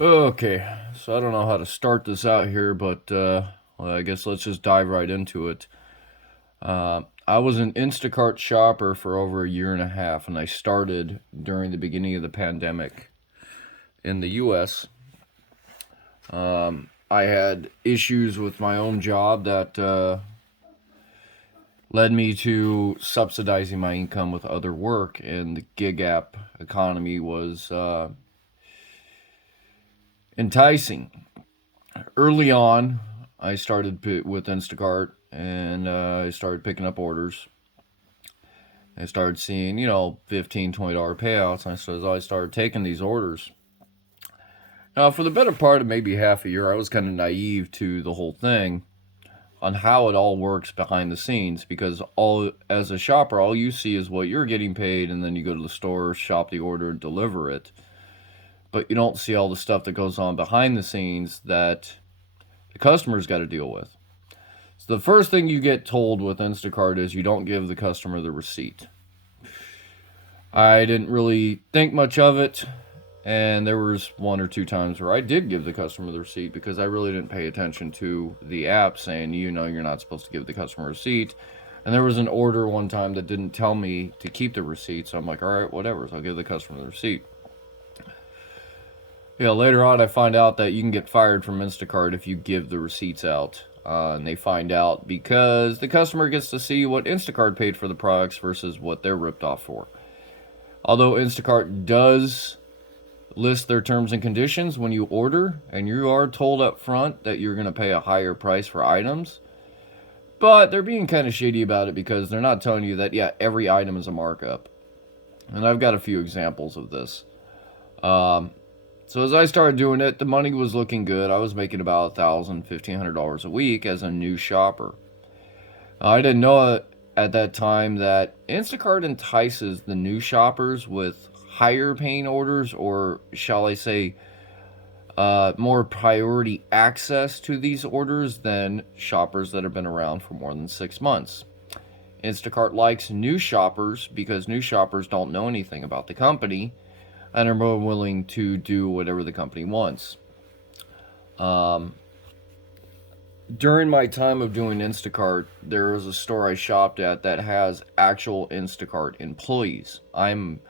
Okay, so I don't know how to start this out here, but well, I guess let's just dive right into it. I was an Instacart shopper for over a year and a half, and I started during the beginning of the pandemic in the US. I had issues with my own job that led me to subsidizing my income with other work, and the gig app economy was enticing. Early on, I started with Instacart and I started picking up orders. I started seeing, $15, $20 payouts. And I started taking these orders. Now, for the better part of maybe half a year, I was kind of naive to the whole thing on how it all works behind the scenes because as a shopper, all you see is what you're getting paid, and then you go to the store, shop the order, deliver it. But you don't see all the stuff that goes on behind the scenes that the customer's got to deal with. So the first thing you get told with Instacart is you don't give the customer the receipt. I didn't really think much of it, and there was one or two times where I did give the customer the receipt because I really didn't pay attention to the app saying, you're not supposed to give the customer a receipt. And there was an order one time that didn't tell me to keep the receipt, so I'm like, all right, whatever, so I'll give the customer the receipt. Later on I find out that you can get fired from Instacart if you give the receipts out. And they find out because the customer gets to see what Instacart paid for the products versus what they're ripped off for. Although Instacart does list their terms and conditions when you order, and you are told up front that you're going to pay a higher price for items, but they're being kind of shady about it because they're not telling you that, yeah, every item is a markup. And I've got a few examples of this. So as I started doing it, the money was looking good. I was making about $1,000, $1,500 a week as a new shopper. I didn't know at that time that Instacart entices the new shoppers with higher paying orders, or shall I say, more priority access to these orders than shoppers that have been around for more than 6 months. Instacart likes new shoppers because new shoppers don't know anything about the company and are more willing to do whatever the company wants. Um, During my time of doing Instacart, there was a store I shopped at that has actual Instacart employees. I'm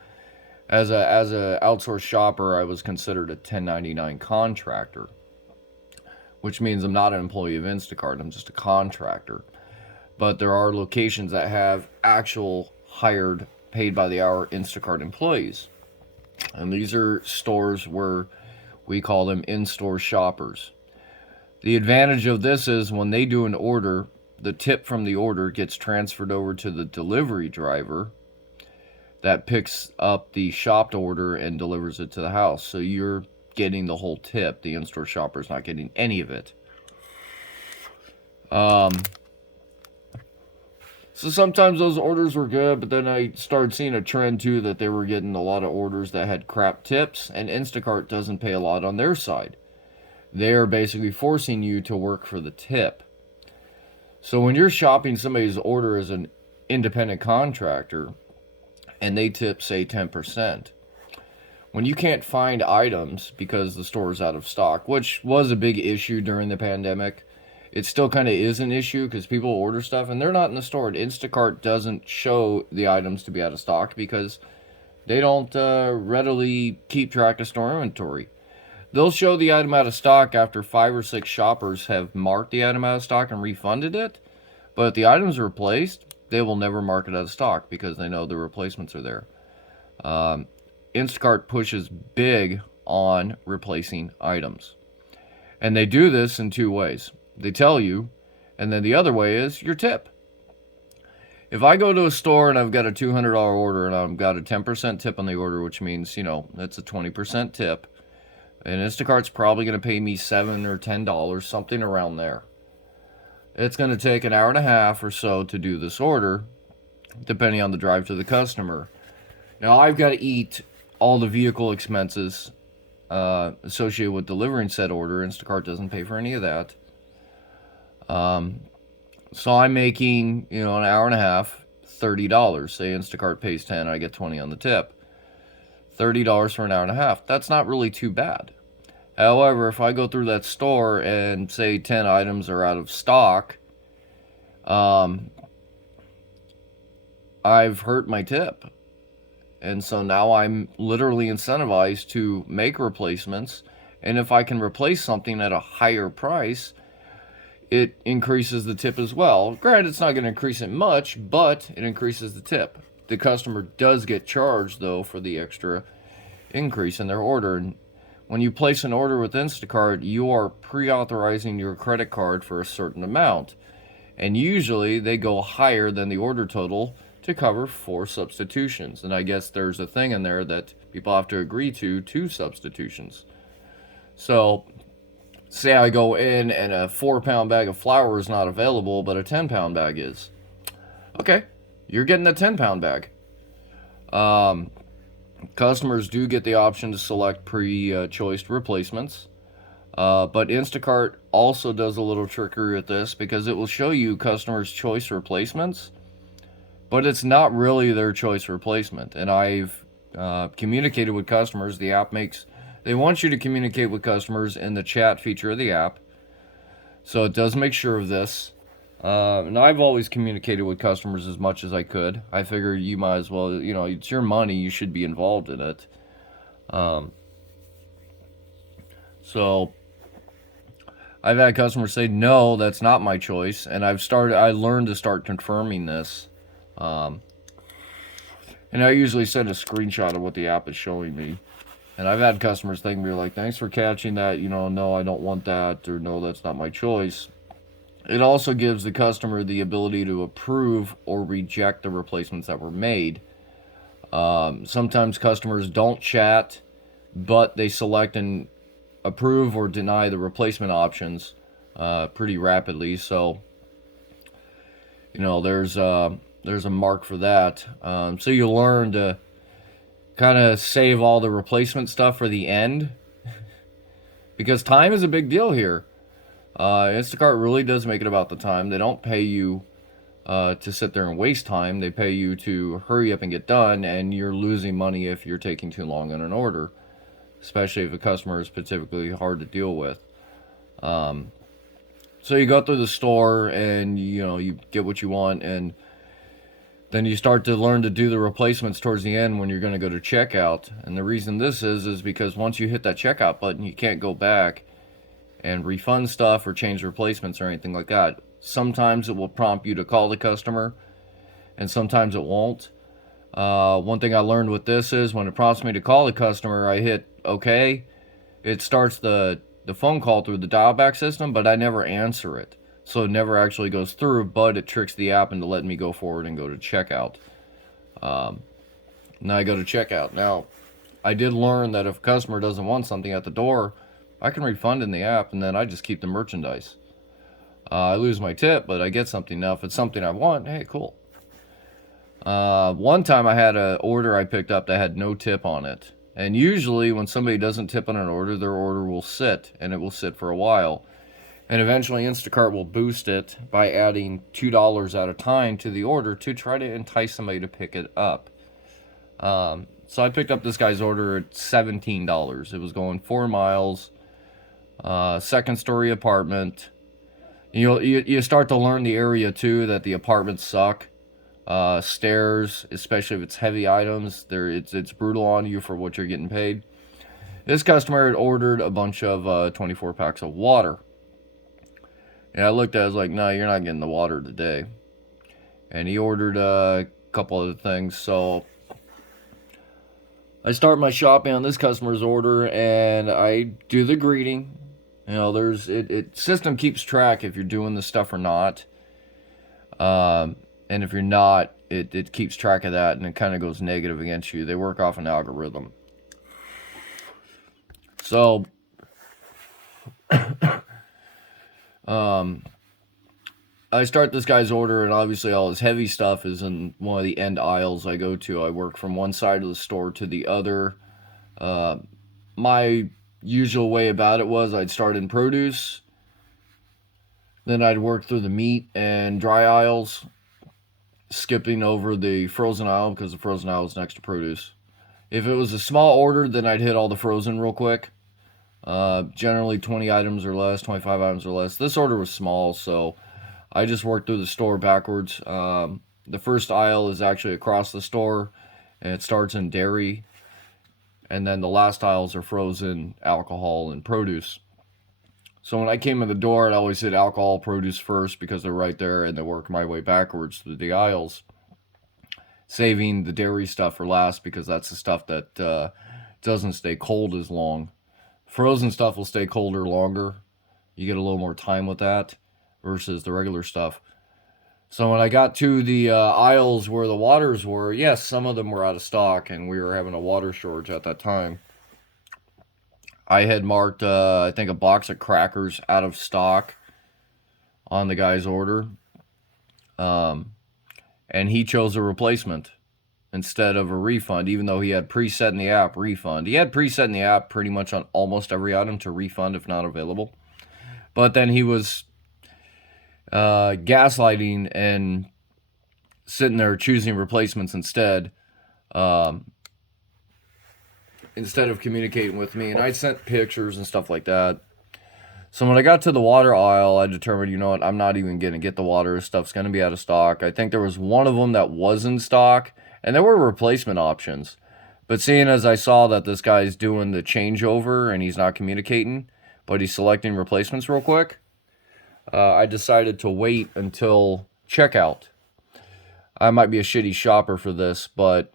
as a outsourced shopper, I was considered a 1099 contractor, which means I'm not an employee of Instacart. I'm just a contractor. But there are locations that have actual hired, paid by the hour Instacart employees. And these are stores where we call them in-store shoppers. The advantage of this is when they do an order, the tip from the order gets transferred over to the delivery driver that picks up the shopped order and delivers it to the house. So you're getting the whole tip. The in-store shopper's not getting any of it. Um, so sometimes those orders were good, but then I started seeing a trend too that they were getting a lot of orders that had crap tips, and Instacart doesn't pay a lot on their side. They are basically forcing you to work for the tip. So when you're shopping somebody's order as an independent contractor and they tip, say, 10%, when you can't find items because the store is out of stock, which was a big issue during the pandemic, it still kind of is an issue because people order stuff and they're not in the store. And Instacart doesn't show the items to be out of stock because they don't readily keep track of store inventory. They'll show the item out of stock after 5 or 6 shoppers have marked the item out of stock and refunded it. But if the item's replaced, they will never mark it out of stock because they know the replacements are there. Um, Instacart pushes big on replacing items. And they do this in two ways. They tell you, and then the other way is your tip. If I go to a store and I've got a $200 order and I've got a 10% tip on the order, which means, that's a 20% tip, and Instacart's probably going to pay me $7 or $10, something around there. It's going to take an hour and a half or so to do this order, depending on the drive to the customer. Now, I've got to eat all the vehicle expenses associated with delivering said order. Instacart doesn't pay for any of that. So I'm making, an hour and a half, $30. Say Instacart pays 10, I get 20 on the tip. $30 for an hour and a half. That's not really too bad. However, if I go through that store and say 10 items are out of stock, I've hurt my tip. And so now I'm literally incentivized to make replacements. And if I can replace something at a higher price, it increases the tip as well. Granted, it's not going to increase it much, but it increases the tip. The customer does get charged, though, for the extra increase in their order. And when you place an order with Instacart, you are pre-authorizing your credit card for a certain amount. And usually they go higher than the order total to cover 4 substitutions. And I guess there's a thing in there that people have to agree to 2 substitutions. So say I go in and a 4-pound bag of flour is not available, but a 10-pound bag is. Okay, you're getting a 10-pound bag. Customers do get the option to select pre-choiced replacements. But Instacart also does a little trickery with this because it will show you customers' choice replacements, but it's not really their choice replacement. And I've communicated with customers. The app they want you to communicate with customers in the chat feature of the app. So it does make sure of this. And I've always communicated with customers as much as I could. I figured you might as well, it's your money, you should be involved in it. So I've had customers say, no, that's not my choice. And I learned to start confirming this. And I usually send a screenshot of what the app is showing me. And I've had customers thank me like, thanks for catching that, no, I don't want that, or no, that's not my choice. It also gives the customer the ability to approve or reject the replacements that were made. Sometimes customers don't chat, but they select and approve or deny the replacement options pretty rapidly. So, there's a mark for that. So you learn to kind of save all the replacement stuff for the end because time is a big deal here. Instacart really does make it about the time. They don't pay you to sit there and waste time. They pay you to hurry up and get done, and you're losing money if you're taking too long on an order, especially if a customer is particularly hard to deal with. So you go through the store and you get what you want, and then you start to learn to do the replacements towards the end when you're going to go to checkout. And the reason this is because once you hit that checkout button, you can't go back and refund stuff or change replacements or anything like that. Sometimes it will prompt you to call the customer, and sometimes it won't. One thing I learned with this is when it prompts me to call the customer, I hit OK. It starts the phone call through the dial back system, but I never answer it. So it never actually goes through, but it tricks the app into letting me go forward and go to checkout. Now I go to checkout. Now, I did learn that if a customer doesn't want something at the door, I can refund in the app, and then I just keep the merchandise. I lose my tip, but I get something. Now, if it's something I want, hey, cool. One time I had an order I picked up that had no tip on it. And usually when somebody doesn't tip on an order, their order will sit, and it will sit for a while. And eventually Instacart will boost it by adding $2 at a time to the order to try to entice somebody to pick it up. So I picked up this guy's order at $17. It was going 4 miles, second story apartment. You start to learn the area too, that the apartments suck. Stairs, especially if it's heavy items, it's brutal on you for what you're getting paid. This customer had ordered a bunch of 24 packs of water. And I looked at it, I was like, no, you're not getting the water today. And he ordered a couple other things. So I start my shopping on this customer's order, and I do the greeting. System keeps track if you're doing this stuff or not. And if you're not, it keeps track of that, and it kind of goes negative against you. They work off an algorithm. So I start this guy's order, and obviously all his heavy stuff is in one of the end aisles I go to. I work from one side of the store to the other. My usual way about it was I'd start in produce, then I'd work through the meat and dry aisles, skipping over the frozen aisle because the frozen aisle is next to produce. If it was a small order, then I'd hit all the frozen real quick. Generally 20 items or less, 25 items or less. This order was small, so I just worked through the store backwards. The first aisle is actually across the store, and it starts in dairy. And then the last aisles are frozen alcohol and produce. So when I came in the door, I always hit alcohol, produce first because they're right there, and then work my way backwards through the aisles, saving the dairy stuff for last because that's the stuff that doesn't stay cold as long. Frozen stuff will stay colder longer. You get a little more time with that versus the regular stuff. So when I got to the aisles where the waters were, yes, some of them were out of stock, and we were having a water shortage at that time. I had marked, I think, a box of crackers out of stock on the guy's order, and he chose a replacement instead of a refund, even though he had preset in the app refund. He had preset in the app pretty much on almost every item to refund if not available. But then he was gaslighting and sitting there choosing replacements instead of communicating with me. And I sent pictures and stuff like that. So when I got to the water aisle, I determined, you know what, I'm not even going to get the water. Stuff's going to be out of stock. I think there was one of them that was in stock, and there were replacement options. But seeing as I saw that this guy's doing the changeover and he's not communicating, but he's selecting replacements real quick, I decided to wait until checkout. I might be a shitty shopper for this, but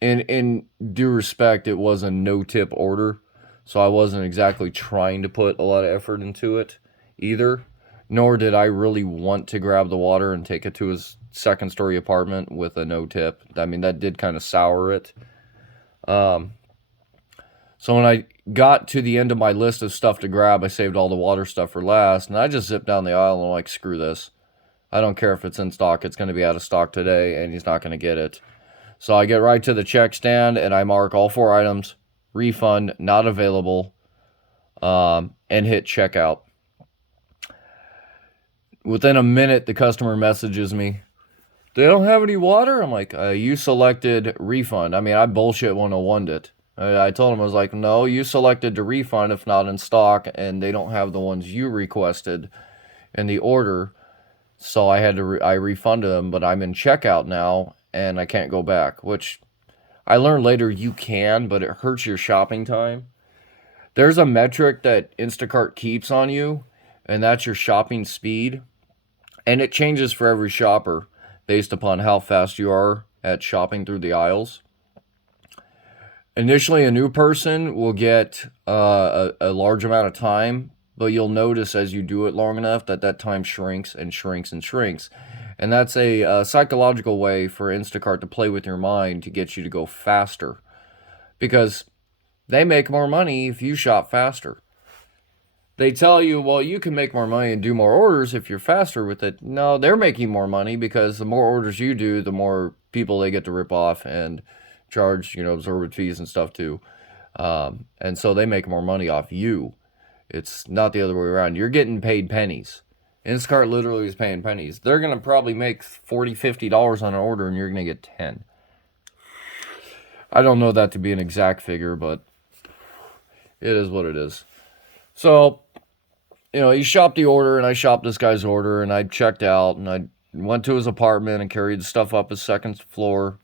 in due respect, it was a no-tip order. So I wasn't exactly trying to put a lot of effort into it either. Nor did I really want to grab the water and take it to his second-story apartment with a no-tip. I mean, that did kind of sour it. So when I got to the end of my list of stuff to grab, I saved all the water stuff for last. And I just zipped down the aisle and I'm like, screw this. I don't care if it's in stock. It's going to be out of stock today and he's not going to get it. So I get right to the check stand and I mark all 4 items. Refund, not available, and hit checkout. Within a minute, the customer messages me. They don't have any water? I'm like, you selected refund. I mean, I bullshit 101'd it. I told him, I was like, no, you selected to refund if not in stock, and they don't have the ones you requested in the order. So I had to, I refunded them, but I'm in checkout now, and I can't go back, which I learned later you can, but it hurts your shopping time. There's a metric that Instacart keeps on you, and that's your shopping speed. And it changes for every shopper based upon how fast you are at shopping through the aisles. Initially, a new person will get a large amount of time, but you'll notice as you do it long enough that time shrinks and shrinks and shrinks. And that's a psychological way for Instacart to play with your mind to get you to go faster. Because they make more money if you shop faster. They tell you, well, you can make more money and do more orders if you're faster with it. No, they're making more money because the more orders you do, the more people they get to rip off and charge, absorbent fees and stuff too. And so they make more money off you. It's not the other way around. You're getting paid pennies. Instacart literally is paying pennies. They're going to probably make $40, $50 on an order, and you're going to get 10. I don't know that to be an exact figure, but it is what it is. So, he shopped the order, and I shopped this guy's order, and I checked out, and I went to his apartment and carried the stuff up his second floor.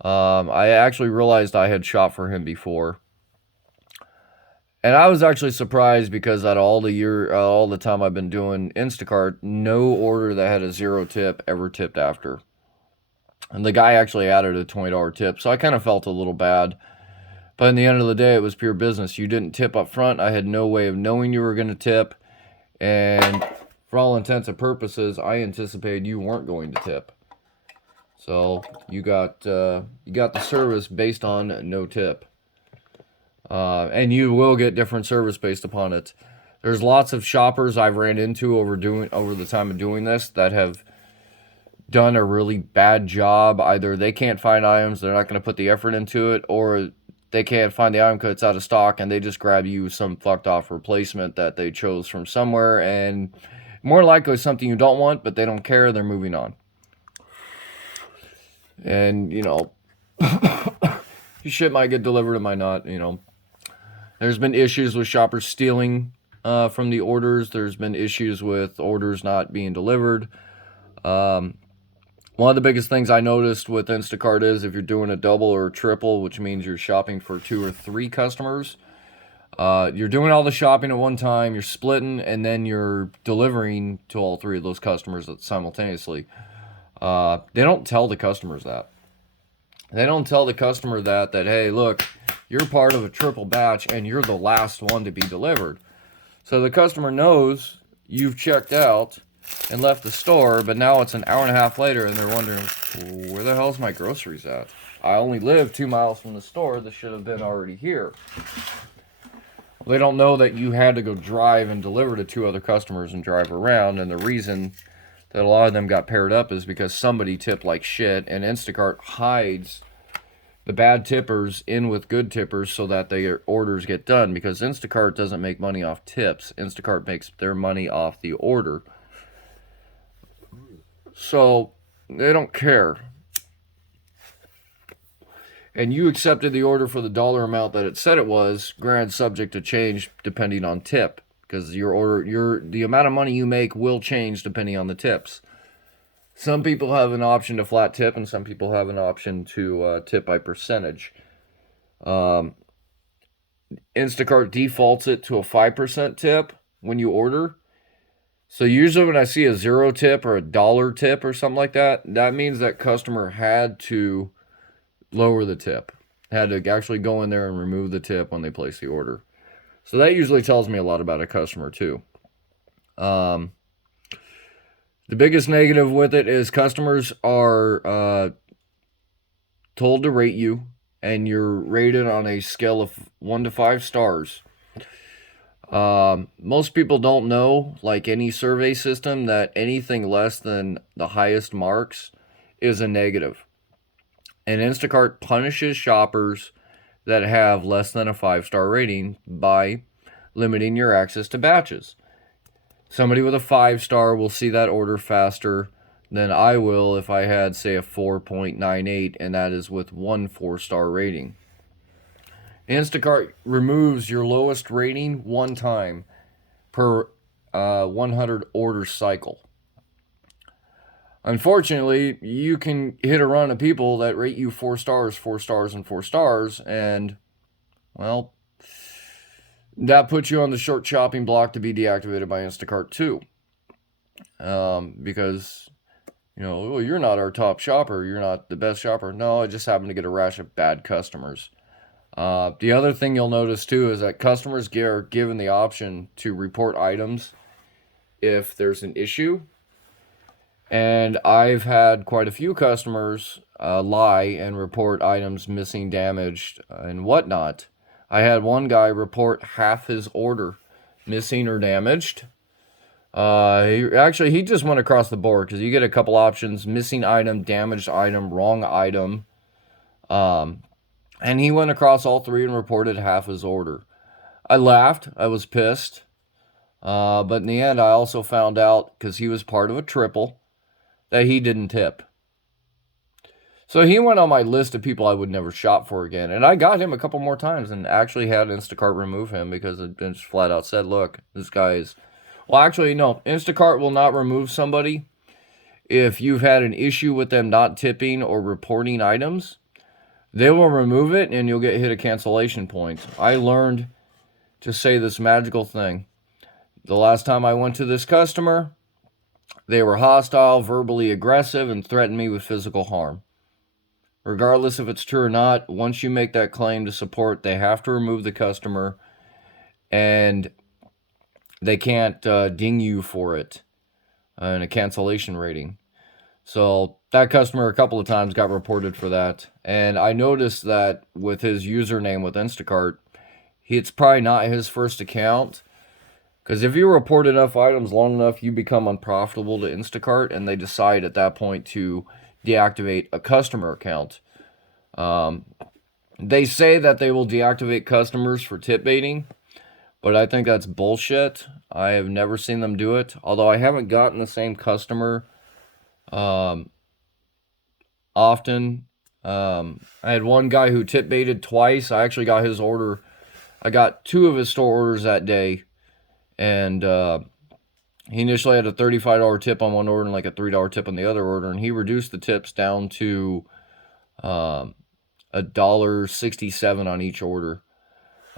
I actually realized I had shopped for him before. And I was actually surprised because out of all the time I've been doing Instacart, no order that had a 0 tip ever tipped after. And the guy actually added a $20 tip, so I kind of felt a little bad. But in the end of the day, it was pure business. You didn't tip up front. I had no way of knowing you were going to tip. And for all intents and purposes, I anticipated you weren't going to tip. So you got the service based on no tip. And you will get different service based upon it. There's lots of shoppers I've ran into over the time of doing this that have done a really bad job. Either they can't find items, they're not going to put the effort into it, or they can't find the item because it's out of stock and they just grab you some fucked off replacement that they chose from somewhere, and more likely it's something you don't want, but they don't care, they're moving on. And, your shit might get delivered, it might not, There's been issues with shoppers stealing from the orders. There's been issues with orders not being delivered. Um, One of the biggest things I noticed with Instacart is if you're doing a double or a triple, which means you're shopping for 2 or 3 customers, you're doing all the shopping at one time, you're splitting, and then you're delivering to all 3 of those customers simultaneously. They don't tell the customers that. They don't tell the customer that, hey, look, you're part of a triple batch and you're the last one to be delivered. So the customer knows you've checked out and left the store, but now it's an hour and a half later and they're wondering, where the hell's my groceries at? I only live 2 miles from the store. This should have been already here. Well, they don't know that you had to go drive and deliver to 2 other customers and drive around, and the reason that a lot of them got paired up is because somebody tipped like shit, and Instacart hides the bad tippers in with good tippers so that their orders get done, because Instacart doesn't make money off tips. Instacart makes their money off the order. So they don't care. And you accepted the order for the dollar amount that it said it was, granted subject to change depending on tip, because the amount of money you make will change depending on the tips. Some people have an option to flat tip, and some people have an option to tip by percentage. Instacart defaults it to a 5% tip when you order. So usually when I see a 0 tip or a dollar tip or something like that, that means that customer had to lower the tip. Had to actually go in there and remove the tip when they place the order. So that usually tells me a lot about a customer too. The biggest negative with it is customers are told to rate you, and you're rated on a scale of 1 to 5 stars. Most people don't know, like any survey system, that anything less than the highest marks is a negative. And Instacart punishes shoppers that have less than a 5-star rating by limiting your access to batches. Somebody with a 5-star will see that order faster than I will if I had, say, a 4.98, and that is with 1 4-star rating. Instacart removes your lowest rating 1 time per 100 order cycle. Unfortunately, you can hit a run of people that rate you 4 stars, 4 stars, and 4 stars, and, well, that puts you on the short chopping block to be deactivated by Instacart too. Because, well, you're not our top shopper, you're not the best shopper. No, I just happen to get a rash of bad customers. The other thing you'll notice too is that customers are given the option to report items if there's an issue. And I've had quite a few customers lie and report items missing, damaged, and whatnot. I had one guy report half his order missing or damaged. He just went across the board, because you get a couple options: missing item, damaged item, wrong item. And he went across all 3 and reported half his order. I laughed. I was pissed. But in the end, I also found out, because he was part of a triple, that he didn't tip. So he went on my list of people I would never shop for again. And I got him a couple more times and actually had Instacart remove him, because it just flat out said, look, this guy is... Well, actually, no. Instacart will not remove somebody if you've had an issue with them not tipping or reporting items. They will remove it and you'll get hit a cancellation point. I learned to say this magical thing. The last time I went to this customer, they were hostile, verbally aggressive, and threatened me with physical harm. Regardless if it's true or not, once you make that claim to support, they have to remove the customer, and they can't ding you for it in a cancellation rating. So that customer a couple of times got reported for that. And I noticed that with his username with Instacart, it's probably not his first account. Because if you report enough items long enough, you become unprofitable to Instacart, and they decide at that point to deactivate a customer account. They say that they will deactivate customers for tip baiting, but I think that's bullshit. I have never seen them do it, although I haven't gotten the same customer often. I had one guy who tip baited twice. I actually got his order. I got 2 of his store orders that day, and he initially had a $35 tip on one order and like a $3 tip on the other order, and he reduced the tips down to $1.67 on each order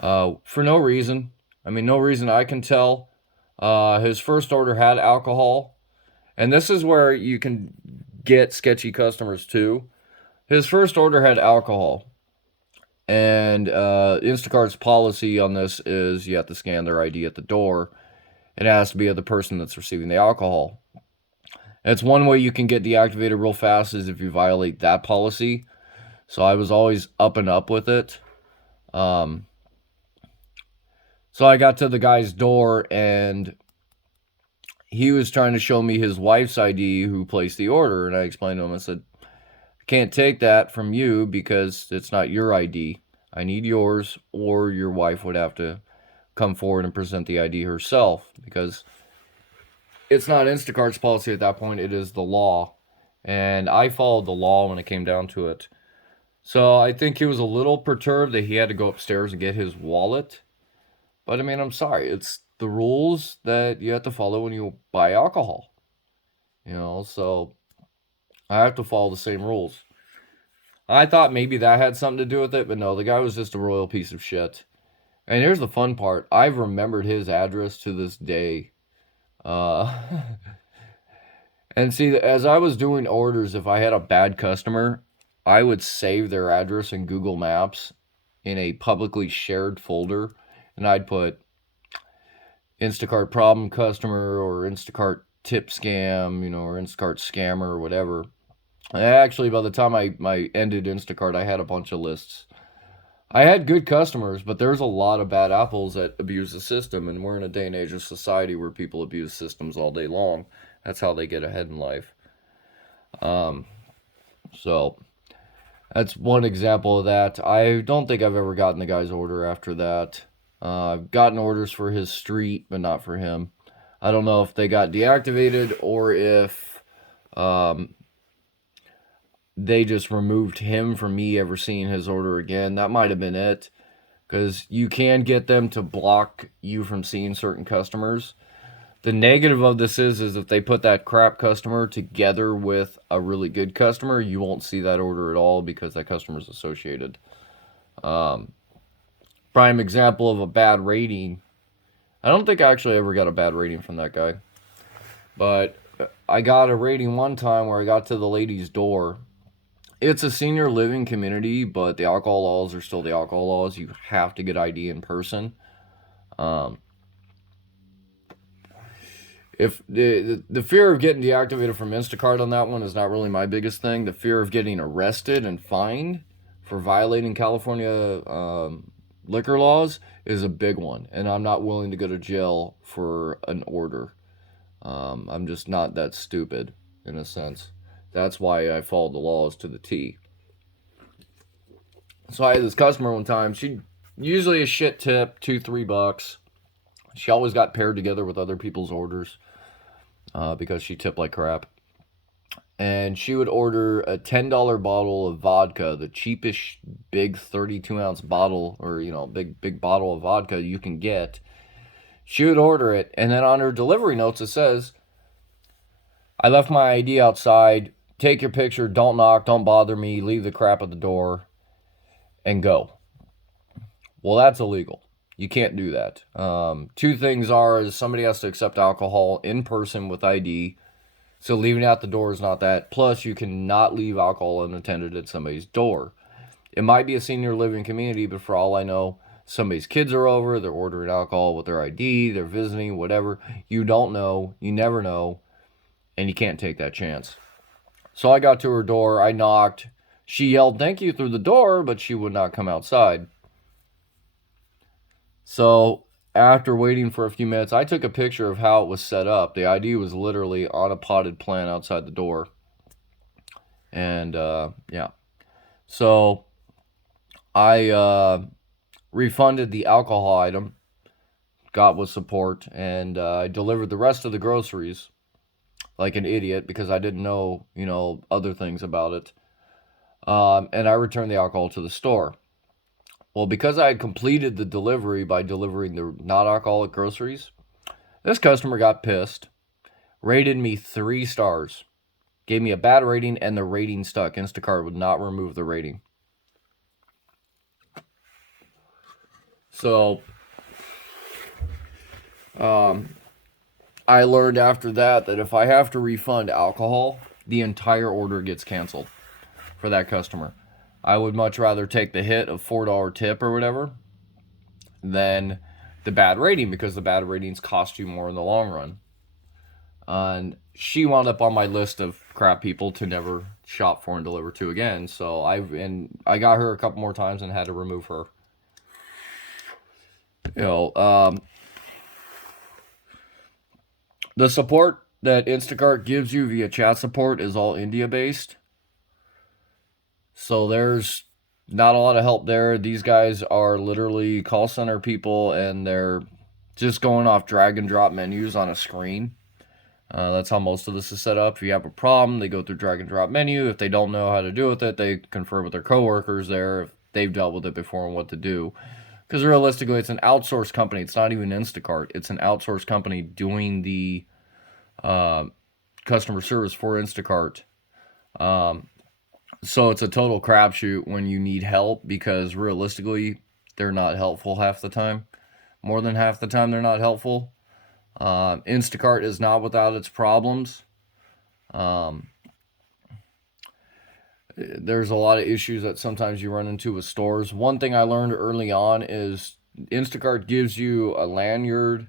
for no reason. I mean, no reason I can tell. His first order had alcohol, and this is where you can get sketchy customers too. His first order had alcohol, and Instacart's policy on this is you have to scan their ID at the door. It has to be of the person that's receiving the alcohol. It's one way you can get deactivated real fast is if you violate that policy. So I was always up and up with it. So I got to the guy's door, and he was trying to show me his wife's ID who placed the order. And I explained to him, I said, I can't take that from you because it's not your ID. I need yours, or your wife would have to come forward and present the ID herself, because it's not Instacart's policy at that point, it is the law. And I followed the law when it came down to it. So I think he was a little perturbed that he had to go upstairs and get his wallet. But I mean, I'm sorry, it's the rules that you have to follow when you buy alcohol. So I have to follow the same rules. I thought maybe that had something to do with it, but no, the guy was just a royal piece of shit. And here's the fun part. I've remembered his address to this day. And see, as I was doing orders, if I had a bad customer, I would save their address in Google Maps in a publicly shared folder. And I'd put Instacart problem customer, or Instacart tip scam, or Instacart scammer, or whatever. And actually, by the time I ended Instacart, I had a bunch of lists. I had good customers, but there's a lot of bad apples that abuse the system, and we're in a day and age of society where people abuse systems all day long. That's how they get ahead in life. So that's one example of that. I don't think I've ever gotten the guy's order after that. I've gotten orders for his street, but not for him. I don't know if they got deactivated or if they just removed him from me ever seeing his order again. That might have been it, because you can get them to block you from seeing certain customers. The negative of this is if they put that crap customer together with a really good customer, you won't see that order at all because that customer is associated. Prime example of a bad rating. I don't think I actually ever got a bad rating from that guy, but I got a rating one time where I got to the lady's door. It's a senior living community, but the alcohol laws are still the alcohol laws. You have to get ID in person. If the fear of getting deactivated from Instacart on that one is not really my biggest thing. The fear of getting arrested and fined for violating California liquor laws is a big one, and I'm not willing to go to jail for an order. I'm just not that stupid, in a sense. That's why I followed the laws to the T. So I had this customer one time. She usually a shit tip, $2-3. She always got paired together with other people's orders because she tipped like crap. And she would order a $10 bottle of vodka, the cheapest big 32-ounce bottle, or big bottle of vodka you can get. She would order it, and then on her delivery notes it says, I left my ID outside. Take your picture, don't knock, don't bother me, leave the crap at the door, and go. Well, that's illegal. You can't do that. Two things is somebody has to accept alcohol in person with ID, so leaving it at the door is not that. Plus, you cannot leave alcohol unattended at somebody's door. It might be a senior living community, but for all I know, somebody's kids are over, they're ordering alcohol with their ID, they're visiting, whatever. You don't know, you never know, and you can't take that chance. So I got to her door, I knocked. She yelled thank you through the door, but she would not come outside. So after waiting for a few minutes, I took a picture of how it was set up. The ID was literally on a potted plant outside the door. And yeah. So I refunded the alcohol item, got with support, and I delivered the rest of the groceries like an idiot because I didn't know, other things about it. And I returned the alcohol to the store. Well, because I had completed the delivery by delivering the non-alcoholic groceries, this customer got pissed, rated me 3 stars, gave me a bad rating, and the rating stuck. Instacart would not remove the rating. So, I learned after that if I have to refund alcohol, the entire order gets canceled for that customer. I would much rather take the hit of $4 tip or whatever than the bad rating, because the bad ratings cost you more in the long run. And she wound up on my list of crap people to never shop for and deliver to again. So I got her a couple more times and had to remove her. The support that Instacart gives you via chat support is all India based. So there's not a lot of help there. These guys are literally call center people, and they're just going off drag and drop menus on a screen. That's how most of this is set up. If you have a problem, they go through drag and drop menu. If they don't know how to do with it, they confer with their coworkers there if they've dealt with it before and what to do. Because realistically, it's an outsourced company. It's not even Instacart. It's an outsourced company doing the customer service for Instacart. So it's a total crapshoot when you need help, because realistically, they're not helpful half the time. More than half the time, they're not helpful. Instacart is not without its problems. There's a lot of issues that sometimes you run into with stores. One thing I learned early on is Instacart gives you a lanyard.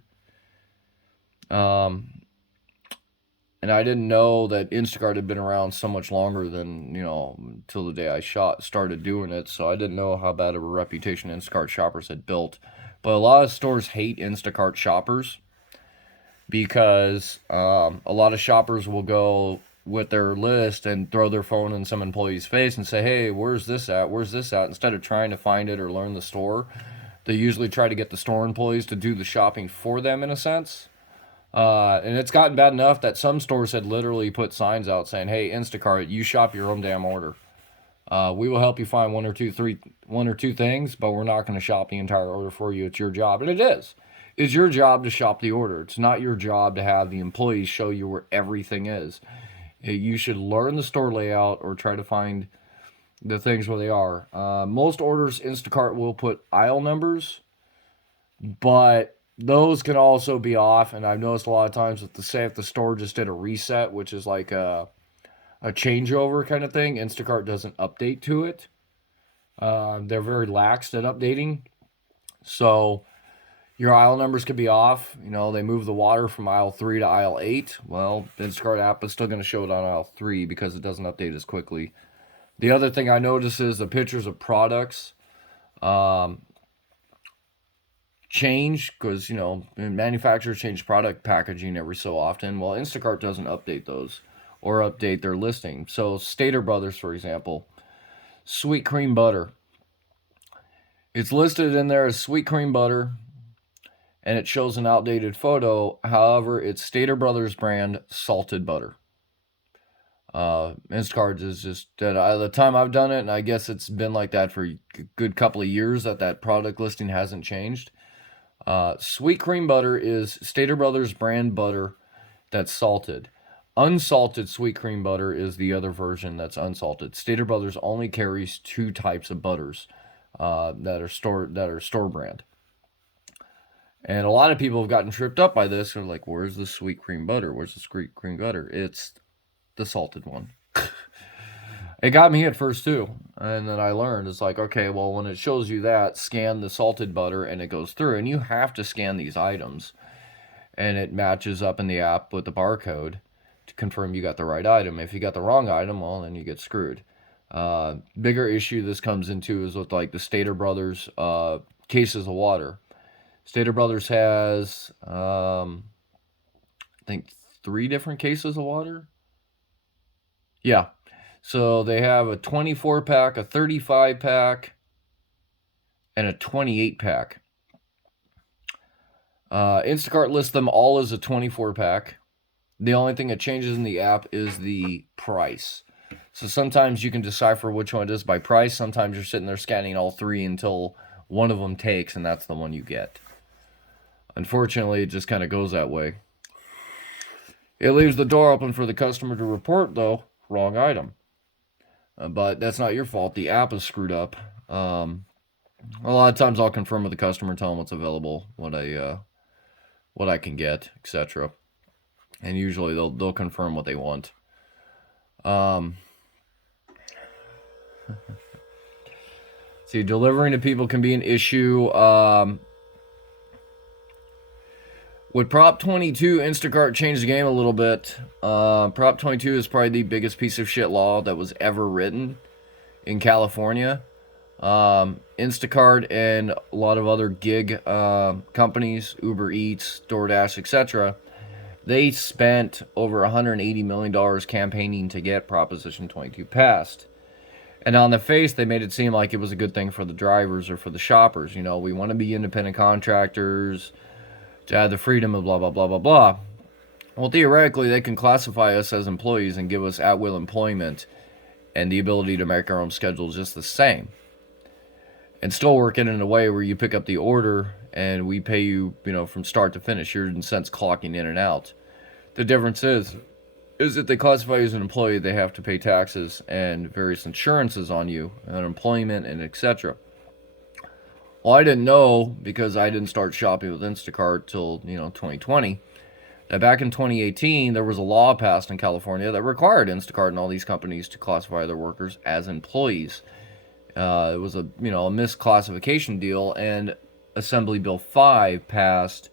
And I didn't know that Instacart had been around so much longer than, until the day I started doing it. So I didn't know how bad of a reputation Instacart shoppers had built. But a lot of stores hate Instacart shoppers, because a lot of shoppers will go with their list and throw their phone in some employee's face and say, hey, where's this at? Where's this at? Instead of trying to find it or learn the store, they usually try to get the store employees to do the shopping for them, in a sense. And it's gotten bad enough that some stores had literally put signs out saying, hey, Instacart, you shop your own damn order. We will help you find one or two things, but we're not going to shop the entire order for you. It's your job. And it is. It's your job to shop the order. It's not your job to have the employees show you where everything is. You should learn the store layout or try to find the things where they are. Most orders, Instacart will put aisle numbers, but those can also be off. And I've noticed a lot of times if the store just did a reset, which is like a changeover kind of thing, Instacart doesn't update to it. They're very lax at updating. So your aisle numbers could be off. They move the water from aisle 3 to aisle 8. Well, the Instacart app is still going to show it on aisle 3 because it doesn't update as quickly. The other thing I notice is the pictures of products change, because, manufacturers change product packaging every so often. Well, Instacart doesn't update those or update their listing. So Stater Brothers, for example, sweet cream butter. It's listed in there as sweet cream butter, and it shows an outdated photo. However, it's Stater Brothers brand salted butter. Instacart is just, the time I've done it, and I guess it's been like that for a good couple of years, that product listing hasn't changed. Sweet cream butter is Stater Brothers brand butter that's salted. Unsalted sweet cream butter is the other version that's unsalted. Stater Brothers only carries 2 types of butters that are store brand. And a lot of people have gotten tripped up by this. They're like, where's the sweet cream butter? Where's the sweet cream butter? It's the salted one. It got me at first too. And then I learned, it's like, okay, well, when it shows you that, scan the salted butter and it goes through. And you have to scan these items. And it matches up in the app with the barcode to confirm you got the right item. If you got the wrong item, well, then you get screwed. Bigger issue this comes into is with like the Stater Brothers cases of water. Stater Brothers has, I think, 3 different cases of water. Yeah. So they have a 24-pack, a 35-pack, and a 28-pack. Instacart lists them all as a 24-pack. The only thing that changes in the app is the price. So sometimes you can decipher which one it is by price. Sometimes you're sitting there scanning all 3 until one of them takes, and that's the one you get. Unfortunately, it just kind of goes that way. It leaves the door open for the customer to report, though, wrong item. But that's not your fault. The app is screwed up. A lot of times I'll confirm with the customer, tell them what's available, what I can get, etc. And usually they'll confirm what they want. See, delivering to people can be an issue. With Prop 22, Instacart changed the game a little bit. Prop 22 is probably the biggest piece of shit law that was ever written in California. Instacart and a lot of other gig companies, Uber Eats, DoorDash, etc., they spent over $180 million campaigning to get Proposition 22 passed. And on the face, they made it seem like it was a good thing for the drivers or for the shoppers. You know, we want to be independent contractors, to have the freedom of blah, blah, blah, blah, blah. Well, theoretically, they can classify us as employees and give us at-will employment and the ability to make our own schedule just the same. And still work it in a way where you pick up the order and we pay you, from start to finish. You're, in a sense, clocking in and out. The difference is that they classify you as an employee, they have to pay taxes and various insurances on you, unemployment, and etc. Well, I didn't know, because I didn't start shopping with Instacart till 2020, that back in 2018 there was a law passed in California that required Instacart and all these companies to classify their workers as employees. It was a misclassification deal, and Assembly Bill 5 passed,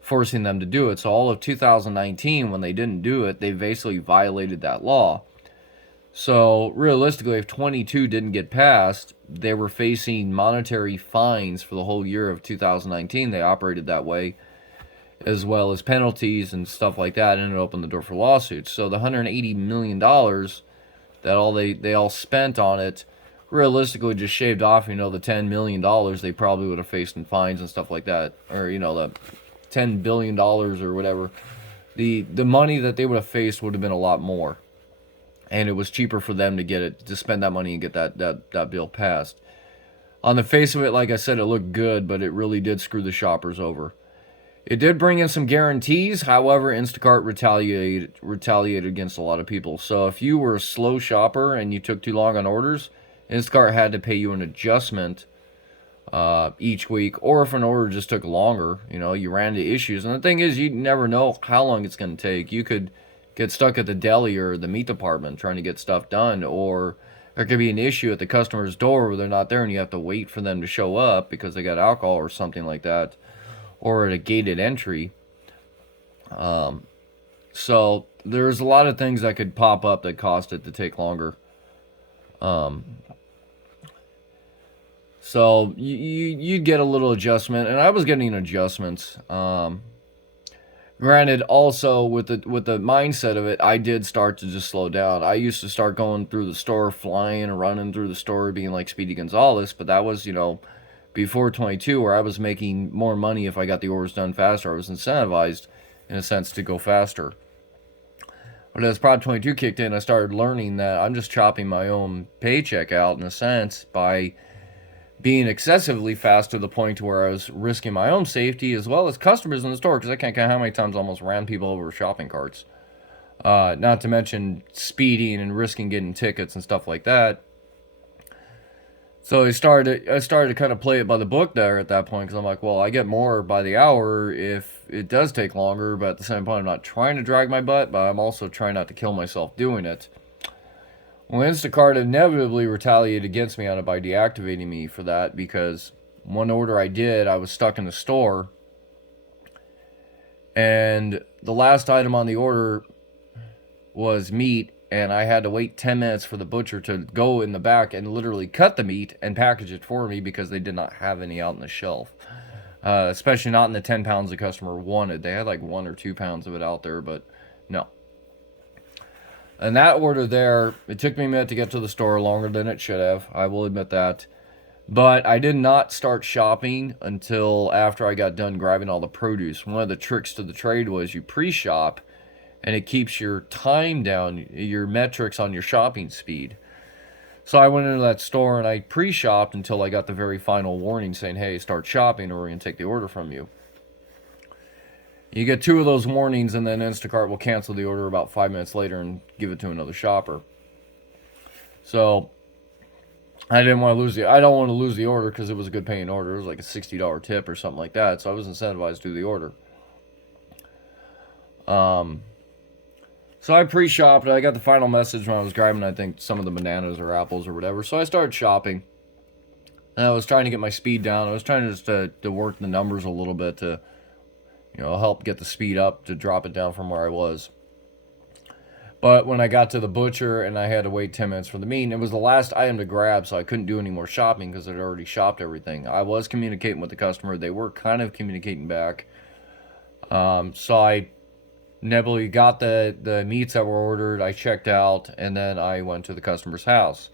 forcing them to do it. So all of 2019, when they didn't do it, they basically violated that law. So realistically, if 22 didn't get passed, they were facing monetary fines for the whole year of 2019. They operated that way, as well as penalties and stuff like that, and it opened the door for lawsuits. So the $180 million that they all spent on it, realistically just shaved off, the $10 million they probably would have faced in fines and stuff like that, or the $10 billion or whatever. The money that they would have faced would have been a lot more. And it was cheaper for them to spend that money and get that bill passed. On the face of it, like I said, it looked good, but it really did screw the shoppers over. It did bring in some guarantees. However, Instacart retaliated against a lot of people. So if you were a slow shopper and you took too long on orders, Instacart had to pay you an adjustment each week. Or if an order just took longer, you ran into issues. And the thing is, you never know how long it's going to take. You could get stuck at the deli or the meat department trying to get stuff done, or there could be an issue at the customer's door where they're not there and you have to wait for them to show up because they got alcohol or something like that, or at a gated entry. So there's a lot of things that could pop up that caused it to take longer. So you'd get a little adjustment, and I was getting adjustments. Granted, also with the mindset of it, I did start to just slow down. I used to start going through the store, flying, running through the store, being like Speedy Gonzalez, but that was, before 22, where I was making more money if I got the orders done faster. I was incentivized, in a sense, to go faster. But as Prop 22 kicked in, I started learning that I'm just chopping my own paycheck out, in a sense, by being excessively fast to the point where I was risking my own safety as well as customers in the store, because I can't count how many times I almost ran people over with shopping carts. Not to mention speeding and risking getting tickets and stuff like that. So I started to kind of play it by the book there at that point, because I'm like, well, I get more by the hour if it does take longer, but at the same point, I'm not trying to drag my butt, but I'm also trying not to kill myself doing it. Well, Instacart inevitably retaliated against me on it by deactivating me for that, because one order I did, I was stuck in the store, and the last item on the order was meat, and I had to wait 10 minutes for the butcher to go in the back and literally cut the meat and package it for me, because they did not have any out on the shelf. Especially not in the 10 pounds the customer wanted. They had like 1 or 2 pounds of it out there, but no. And that order there, it took me a minute to get to the store, longer than it should have. I will admit that. But I did not start shopping until after I got done grabbing all the produce. One of the tricks to the trade was you pre-shop, and it keeps your time down, your metrics on your shopping speed. So I went into that store and I pre-shopped until I got the very final warning saying, hey, start shopping or we're going to take the order from you. You get 2 of those warnings and then Instacart will cancel the order about 5 minutes later and give it to another shopper. So I don't want to lose the order because it was a good paying order. It was like a $60 tip or something like that. So I was incentivized to do the order. So I pre-shopped. I got the final message when I was grabbing, I think, some of the bananas or apples or whatever. So I started shopping. And I was trying to get my speed down. I was trying just to work the numbers a little bit to, help get the speed up to drop it down from where I was. But when I got to the butcher and I had to wait 10 minutes for the meat, and it was the last item to grab, so I couldn't do any more shopping because I'd already shopped everything. I was communicating with the customer. They were kind of communicating back. So I nebully got the meats that were ordered. I checked out, and then I went to the customer's house.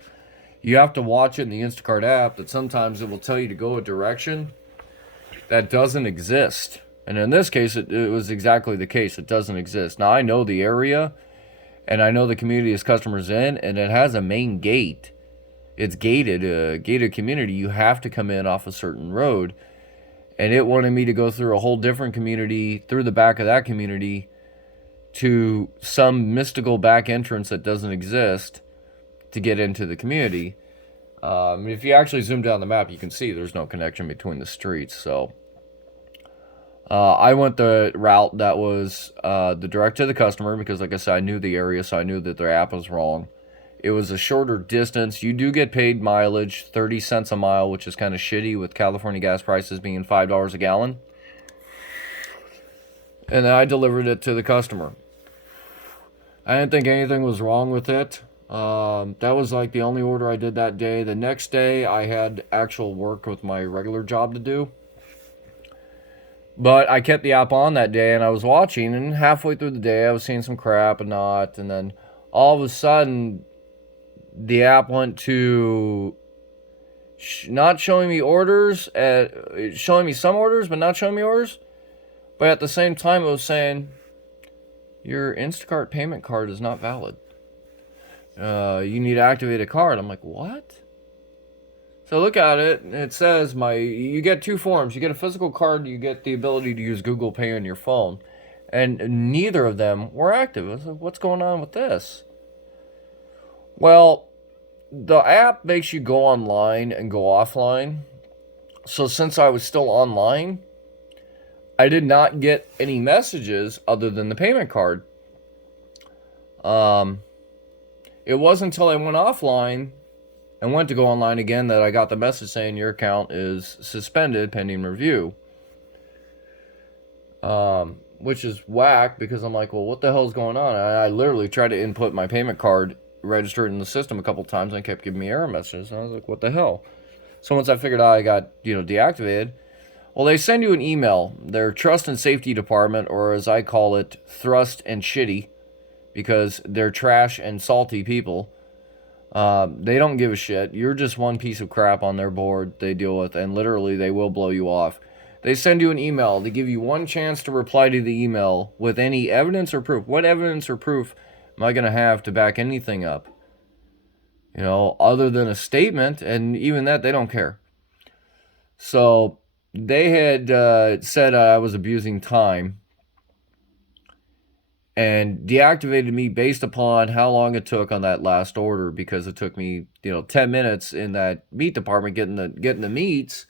You have to watch it in the Instacart app that sometimes it will tell you to go a direction that doesn't exist. And in this case, it was exactly the case. It doesn't exist. Now, I know the area, and I know the community this customer's in, and it has a main gate. It's gated, a gated community. You have to come in off a certain road. And it wanted me to go through a whole different community, through the back of that community, to some mystical back entrance that doesn't exist to get into the community. If you actually zoom down the map, you can see there's no connection between the streets. So I went the route that was the direct to the customer because, like I said, I knew the area, so I knew that their app was wrong. It was a shorter distance. You do get paid mileage, 30 cents a mile, which is kind of shitty with California gas prices being $5 a gallon. And then I delivered it to the customer. I didn't think anything was wrong with it. That was like the only order I did that day. The next day, I had actual work with my regular job to do. But I kept the app on that day, and I was watching, and halfway through the day, I was seeing some crap and not. And then all of a sudden, the app went to not showing me orders, showing me some orders, but not showing me orders. But at the same time, it was saying, your Instacart payment card is not valid. You need to activate a card. I'm like, what? So look at it, and it says you get 2 forms. You get a physical card, you get the ability to use Google Pay on your phone. And neither of them were active. I was like, what's going on with this? Well, the app makes you go online and go offline. So since I was still online, I did not get any messages other than the payment card. It wasn't until I went offline and went to go online again that I got the message saying your account is suspended pending review. Which is whack because I'm like, well, what the hell is going on? I literally tried to input my payment card, register it in the system a couple times, and it kept giving me error messages. And I was like, what the hell? So once I figured out I got, deactivated, well, they send you an email. Their trust and safety department, or as I call it, thrust and shitty, because they're trash and salty people. They don't give a shit. You're just one piece of crap on their board they deal with, and literally they will blow you off. They send you an email. They give you one chance to reply to the email with any evidence or proof. What evidence or proof am I going to have to back anything up? Other than a statement, and even that, they don't care. So they had said I was abusing time and deactivated me based upon how long it took on that last order, because it took me 10 minutes in that meat department getting the meats.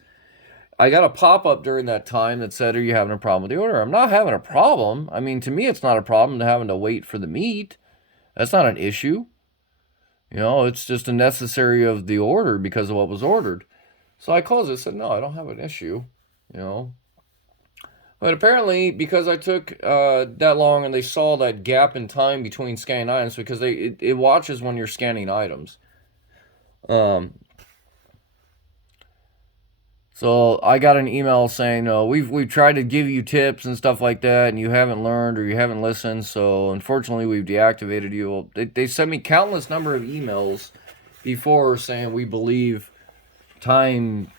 I got a pop-up during that time that said, are you having a problem with the order? I'm not having a problem. I mean, to me, it's not a problem to having to wait for the meat. That's not an issue. It's just a necessary of the order because of what was ordered. So I closed it and said, no, I don't have an issue, But apparently, because I took that long and they saw that gap in time between scanning items, because it watches when you're scanning items. So I got an email saying, we've tried to give you tips and stuff like that, and you haven't learned or you haven't listened, so unfortunately we've deactivated you. They sent me countless number of emails before saying we believe time,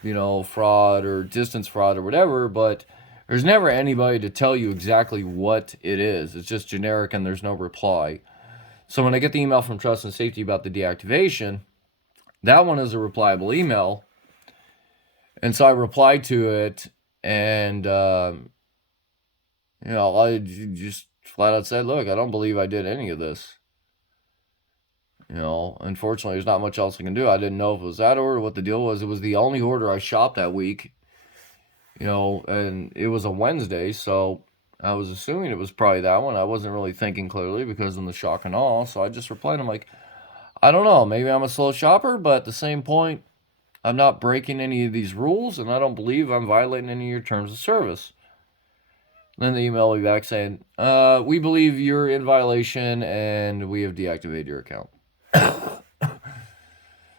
fraud or distance fraud or whatever, but there's never anybody to tell you exactly what it is. It's just generic and there's no reply. So when I get the email from Trust and Safety about the deactivation, That one is a replyable email. And so I replied to it, and I just flat out said, "Look, I don't believe I did any of this." Unfortunately, there's not much else I can do. I didn't know if it was that order, what the deal was. It was the only order I shopped that week, and it was a Wednesday, so I was assuming it was probably that one. I wasn't really thinking clearly because of the shock and awe, so I just replied, I'm like, I don't know, maybe I'm a slow shopper, but at the same point, I'm not breaking any of these rules, and I don't believe I'm violating any of your terms of service. Then they emailed me back saying, we believe you're in violation, and we have deactivated your account.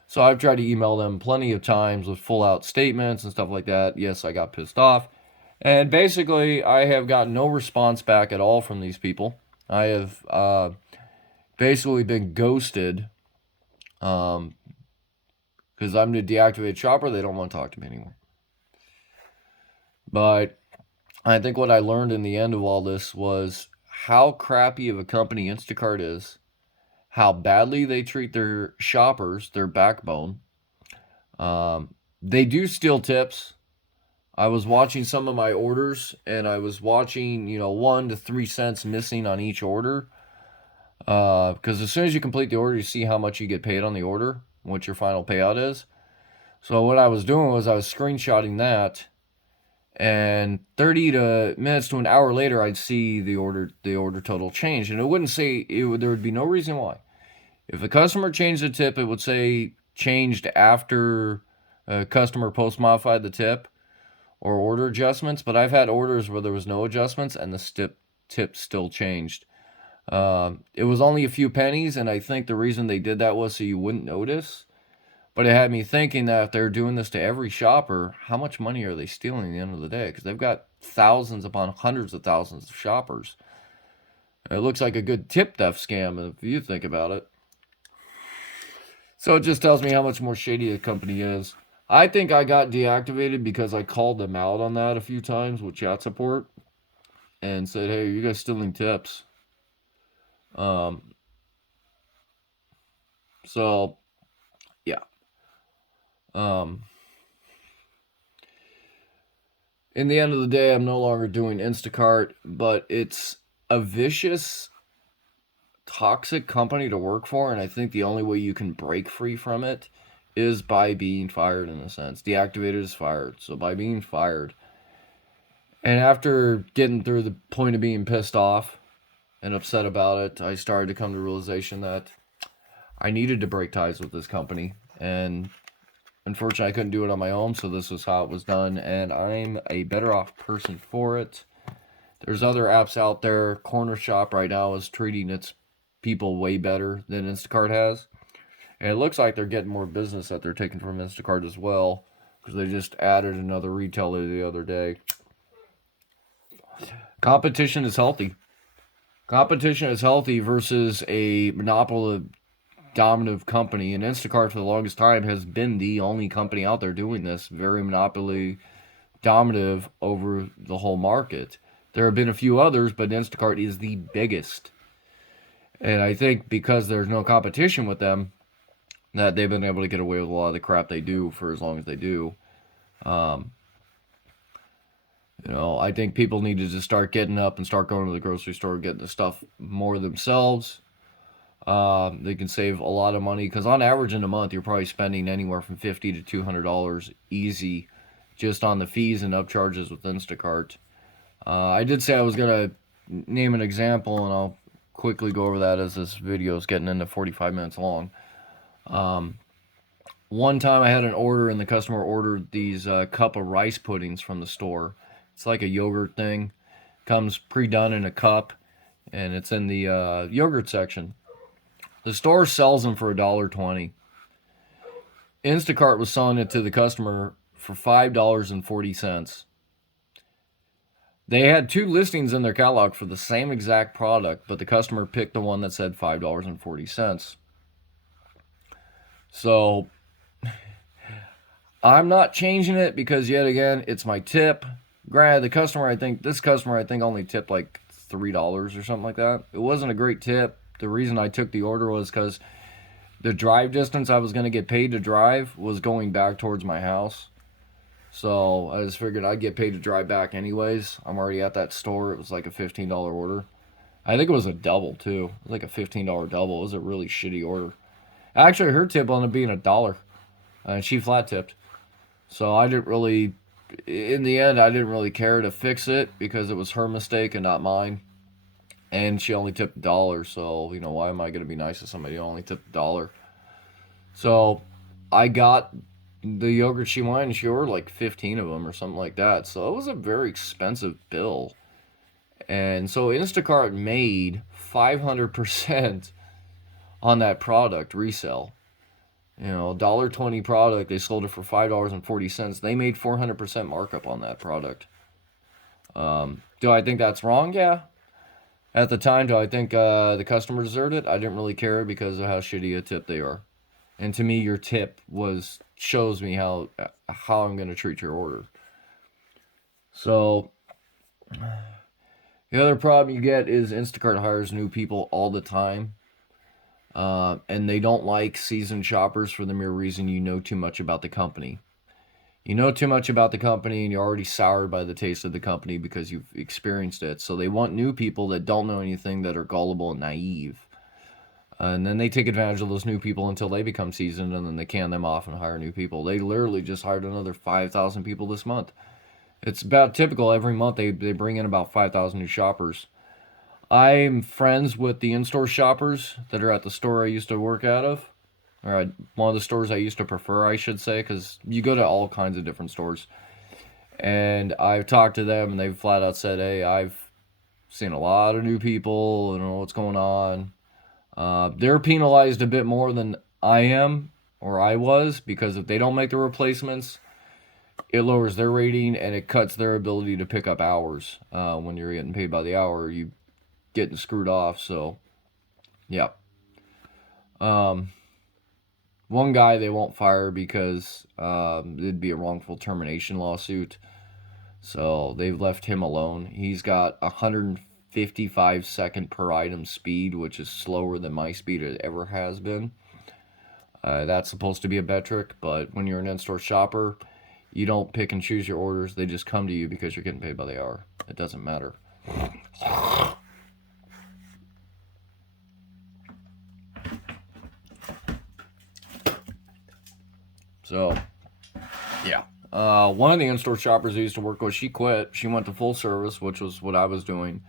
So I've tried to email them plenty of times with full out statements and stuff like that. Yes, I got pissed off. And basically, I have gotten no response back at all from these people. I have basically been ghosted because I'm the deactivated shopper. They don't want to talk to me anymore. But I think what I learned in the end of all this was how crappy of a company Instacart is, how badly they treat their shoppers, their backbone. They do steal tips. I was watching some of my orders, and I was watching, 1 to 3 cents missing on each order. Because as soon as you complete the order, you see how much you get paid on the order, what your final payout is. So what I was doing was I was screenshotting that, and 30 minutes to an hour later, I'd see the order total change, and it wouldn't say there would be no reason why. If a customer changed the tip, it would say changed after a customer post modified the tip or order adjustments. But I've had orders where there was no adjustments and the tip still changed. It was only a few pennies, and I think the reason they did that was so you wouldn't notice. But it had me thinking that if they're doing this to every shopper, how much money are they stealing at the end of the day? Because they've got thousands upon hundreds of thousands of shoppers. It looks like a good tip theft scam if you think about it. So it just tells me how much more shady the company is. I think I got deactivated because I called them out on that a few times with chat support and said, "Hey, are you guys stealing tips?" So yeah. In the end of the day, I'm no longer doing Instacart, but it's a vicious, toxic company to work for, and I think the only way you can break free from it is by being fired, in a sense. Deactivated is fired, so by being fired. And after getting through the point of being pissed off and upset about it, I started to come to the realization that I needed to break ties with this company, and unfortunately I couldn't do it on my own, so this was how it was done, and I'm a better off person for it. There's other apps out there. Corner Shop right now is treating its people way better than Instacart has. And it looks like they're getting more business that they're taking from Instacart as well, because they just added another retailer the other day. Competition is healthy. Competition is healthy versus a monopoly dominant company. And Instacart for the longest time has been the only company out there doing this, very monopoly dominative over the whole market. There have been a few others, but Instacart is the biggest. And I think because there's no competition with them, that they've been able to get away with a lot of the crap they do for as long as they do. I think people need to just start getting up and start going to the grocery store, getting the stuff more themselves. They can save a lot of money because on average in a month, you're probably spending anywhere from $50 to $200 easy just on the fees and upcharges with Instacart. I did say I was going to name an example, and I'll quickly go over that as this video is getting into 45 minutes long. One time I had an order, and the customer ordered these cup of rice puddings from the store. It's like a yogurt thing. Comes pre-done in a cup, and it's in the yogurt section. The store sells them for $1.20. Instacart was selling it to the customer for $5.40. They had two listings in their catalog for the same exact product, but the customer picked the one that said $5.40. So I'm not changing it because, yet again, it's my tip. Granted, this customer I think only tipped like $3 or something like that. It wasn't a great tip. The reason I took the order was because The drive distance I was going to get paid to drive was going back towards my house. So I just figured I'd get paid to drive back anyways. I'm already at that store. It was like a $15 order. I think it was a double too. It was like a $15 double. It was a really shitty order. Actually, her tip ended up being $1, and she flat tipped. So I didn't really, in the end, I didn't really care to fix it because it was her mistake and not mine. And she only tipped $1, so why am I gonna be nice to somebody who only tipped $1? So I got the yogurt she wanted, and she ordered like 15 of them or something like that. So it was a very expensive bill. And so Instacart made 500% on that product resale. $1.20 product, they sold it for $5.40. They made 400% markup on that product. Do I think that's wrong? Yeah. At the time, do I think the customer deserved it? I didn't really care because of how shitty a tip they are. And to me, your tip shows me how I'm going to treat your order. So the other problem you get is Instacart hires new people all the time. And they don't like seasoned shoppers for the mere reason you know too much about the company. You know too much about the company and you're already soured by the taste of the company because you've experienced it. So they want new people that don't know anything, that are gullible and naive. And then they take advantage of those new people until they become seasoned, and then they can them off and hire new people. They literally just hired another 5,000 people this month. It's about typical. Every month they bring in about 5,000 new shoppers. I'm friends with the in-store shoppers that are at the store I used to work out of. Or one of the stores I used to prefer, I should say, because you go to all kinds of different stores. And I've talked to them, and they've flat out said, hey, I've seen a lot of new people, I don't know what's going on. They're penalized a bit more than I am, or I was, because if they don't make the replacements, it lowers their rating, and it cuts their ability to pick up hours. When you're getting paid by the hour, you getting screwed off, so, yeah. One guy they won't fire because it'd be a wrongful termination lawsuit. So they've left him alone. He's got 155 second per item speed, which is slower than my speed it ever has been. That's supposed to be a metric, but when you're an in-store shopper, you don't pick and choose your orders. They just come to you because you're getting paid by the hour. It doesn't matter. So, yeah. One of the in-store shoppers I used to work with, she quit. She went to full service, which was what I was doing.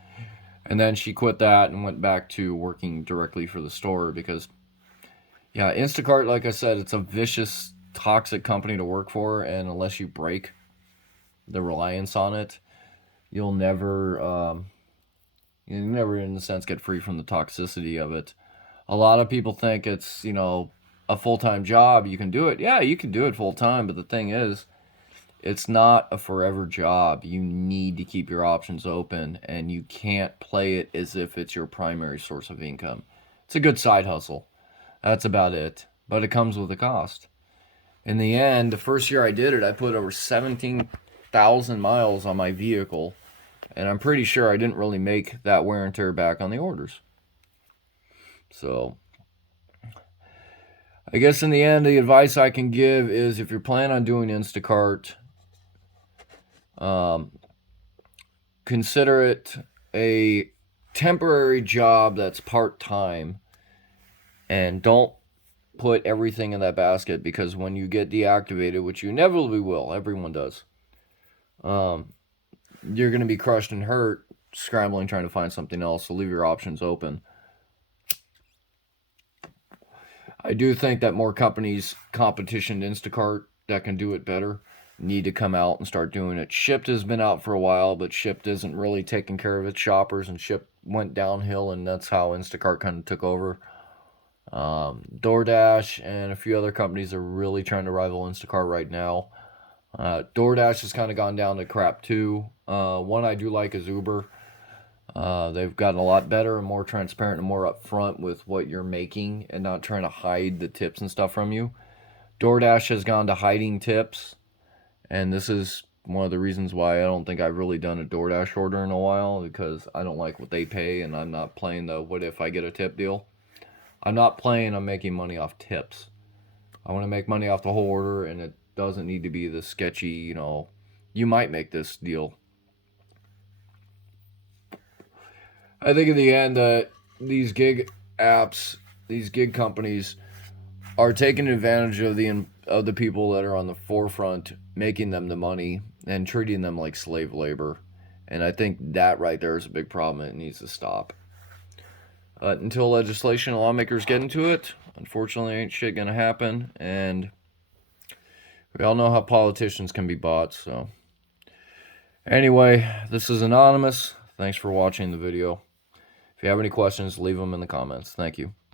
And then she quit that and went back to working directly for the store because, yeah, Instacart, like I said, it's a vicious, toxic company to work for. And unless you break the reliance on it, you'll never, in a sense, get free from the toxicity of it. A lot of people think it's, a full-time job. You can do it. Yeah, you can do it full-time, but the thing is, it's not a forever job. You need to keep your options open, and you can't play it as if it's your primary source of income. It's a good side hustle. That's about it. But it comes with a cost. In the end, the first year I did it, I put over 17,000 miles on my vehicle, and I'm pretty sure I didn't really make that wear and tear back on the orders. So, I guess in the end, the advice I can give is if you're planning on doing Instacart, consider it a temporary job that's part-time, and don't put everything in that basket, because when you get deactivated, which you inevitably will, everyone does, you're going to be crushed and hurt scrambling trying to find something else. So leave your options open. I do think that more companies, competition to Instacart, that can do it better, need to come out and start doing it. Shipt has been out for a while, but Shipt isn't really taking care of its shoppers, and Shipt went downhill, and that's how Instacart kind of took over. DoorDash and a few other companies are really trying to rival Instacart right now. DoorDash has kind of gone down to crap too. One I do like is Uber. They've gotten a lot better and more transparent and more upfront with what you're making and not trying to hide the tips and stuff from you. DoorDash has gone to hiding tips, and this is one of the reasons why I don't think I've really done a DoorDash order in a while, because I don't like what they pay and I'm not playing the what if I get a tip deal. I'm not playing on making money off tips. I want to make money off the whole order, and it doesn't need to be the sketchy, you might make this deal. I think in the end, these gig apps, these gig companies are taking advantage of the people that are on the forefront, making them the money and treating them like slave labor. And I think that right there is a big problem. It needs to stop. Until legislation and lawmakers get into it, unfortunately, ain't shit gonna happen. And we all know how politicians can be bought. So, anyway, this is Anonymous. Thanks for watching the video. If you have any questions, leave them in the comments. Thank you.